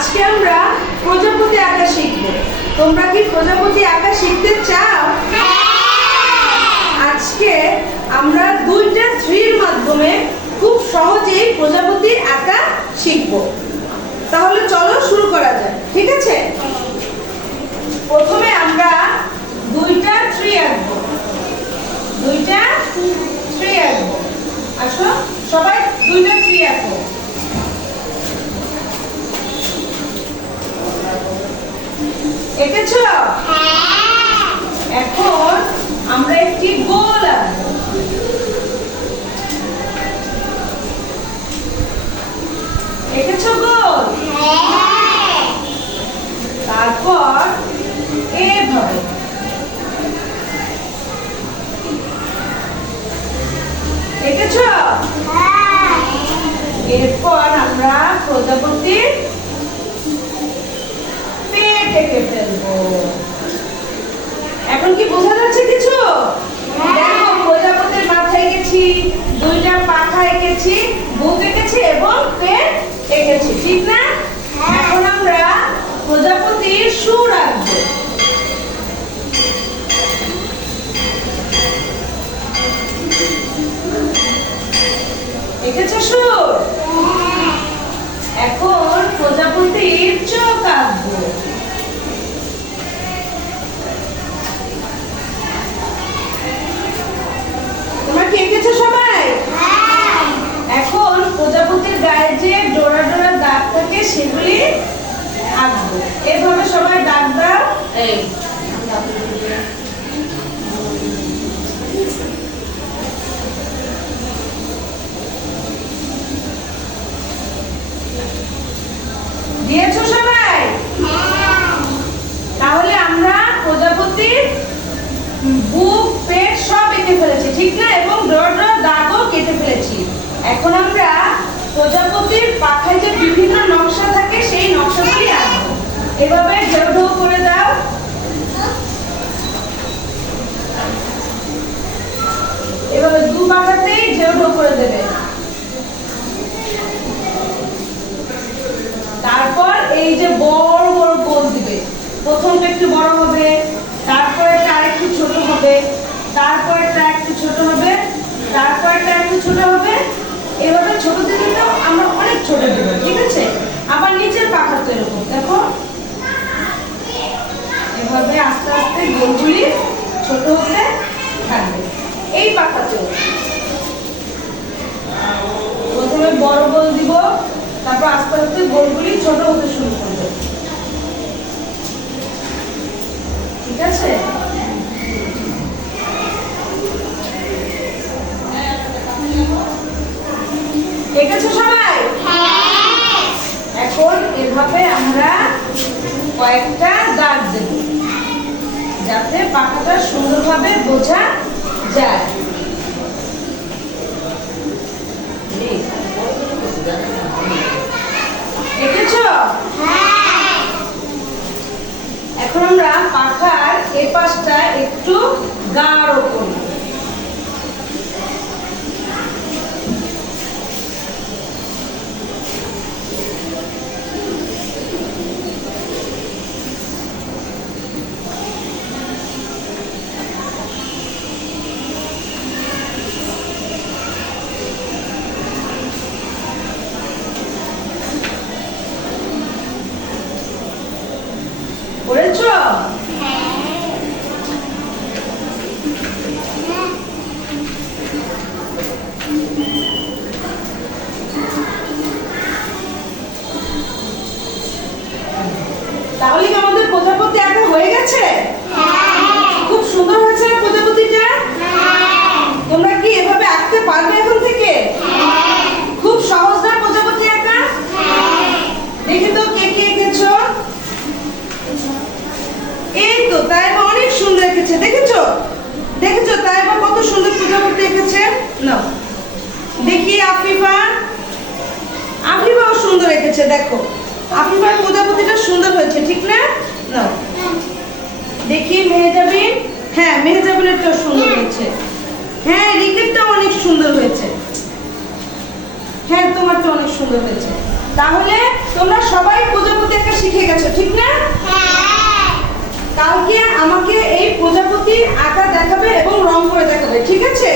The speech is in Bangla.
আজকে আমরা প্রজাপতি আঁকা শিখব। তোমরা কি প্রজাপতি আঁকা শিখতে চাও? আজকে আমরা দুইটা থ্রির মাধ্যমে খুব সহজেই প্রজাপতি আঁকা শিখব। তাহলে চলো শুরু করা যাক, ঠিক আছে? প্রথমে আমরা দুইটা থ্রি আঁকবো। দুইটা থ্রি আঁকবো। আসো সবাই দুইটা থ্রি আঁকো। এঁকেছো? এখন আমরা একটি গোল আঁকবো। এঁকেছো গোল? তারপর এভাবে এঁকেছো? এরপর আমরা প্রজাপতির পেট এঁকে ফেলবো। এখন কি বোঝা যাচ্ছে কিছু? দেখো, প্রজাপতির মাথা এঁকেছি, দুইটা পাখা এঁকেছি, বুক এঁকেছি এবং পেট এঁকেছি, ঠিক না? এখন আমরা প্রজাপতির সুর আঁকবো। এঁকেছো সুর? এখন প্রজাপতির চোখ আঁকবো। তোমরা কি এঁকেছো সবাই? এখন প্রজাপতির গায়ে যে ডোরা ডোরা দাগ থাকে সেগুলি আঁকবো। এভাবে সবাই দাগ দাও। এই দিয়েছো সবাই? তাহলে আমরা প্রজাপতির বুক পেট সব এঁকে ফেলেছি, ঠিক না? এবং ডোরা ডোরা দাগও কেটে ফেলেছি। এখন আমরা প্রজাপতির পাখায় যে বিভিন্ন নকশা থাকে সেই নকশাগুলি আঁকবো। এভাবে ঢেউ ঢেউ করে দাও। এভাবে দু পাখাতেই ঢেউ ঢেউ করে দেবে। তারপর এই যে বড় বড় গোল দিবে। প্রথমটা একটু বড় হবে, তারপরেরটা আরেকটু ছোট হবে, তারপরেরটা একটু ছোট হবে, তারপরেরটা একটু ছোট হবে। এভাবে ছোট দিলে তো আমরা অনেক ছোট দেব, ঠিক আছে? আবার নিচের পাখা তো এরকম দেখো, এভাবে আস্তে আস্তে গোলগুলি ছোট হতে থাকবে। এই পাখাতেও প্রথমে বড় গোল দিব, তারপর আস্তে আস্তে গোলগুলি ছোট হতে শুরু করবে, ঠিক আছে? এঁকেছো সবাই? এখন এভাবে আমরা কয়েকটা দাগ দেব যাতে পাখাটা সুন্দরভাবে বোঝা যায়। এঁকেছো? এখন আমরা পাখার এই পাশটা একটু গাঢ় করব। করেছো? তাহলে কি আমাদের প্রজাপতি আঁকা হয়ে গেছে? খুব সুন্দর হয়েছে না প্রজাপতিটা? তোমরা কি এভাবে আঁকতে পারবে এখন থেকে? খুব সহজ না প্রজাপতি আঁকা? দেখি তো কে কে এঁকেছো? এই তো তাইবা অনেক সুন্দর এঁকেছে, দেখেছো? দেখেছো তাইবা কত সুন্দর প্রজাপতি এঁকেছে? নাও দেখি আফিফা। আফিফাও সুন্দর এঁকেছে, দেখো আফিফার প্রজাপতিটা সুন্দর হয়েছে, ঠিক না? নাও দেখি মেহেজাবিন। হ্যাঁ, মেহেজাবিনেরটাও সুন্দর হয়েছে। হ্যাঁ, রিকেটটাও অনেক সুন্দর হয়েছে। হ্যাঁ, তোমারটা অনেক সুন্দর হয়েছে। তাহলে তোমরা সবাই প্রজাপতি শিখে গেছো, ঠিক না? কালকে আমাকে এই প্রজাপতির আঁকা দেখাবে এবং রং করে দেখাবে, ঠিক আছে?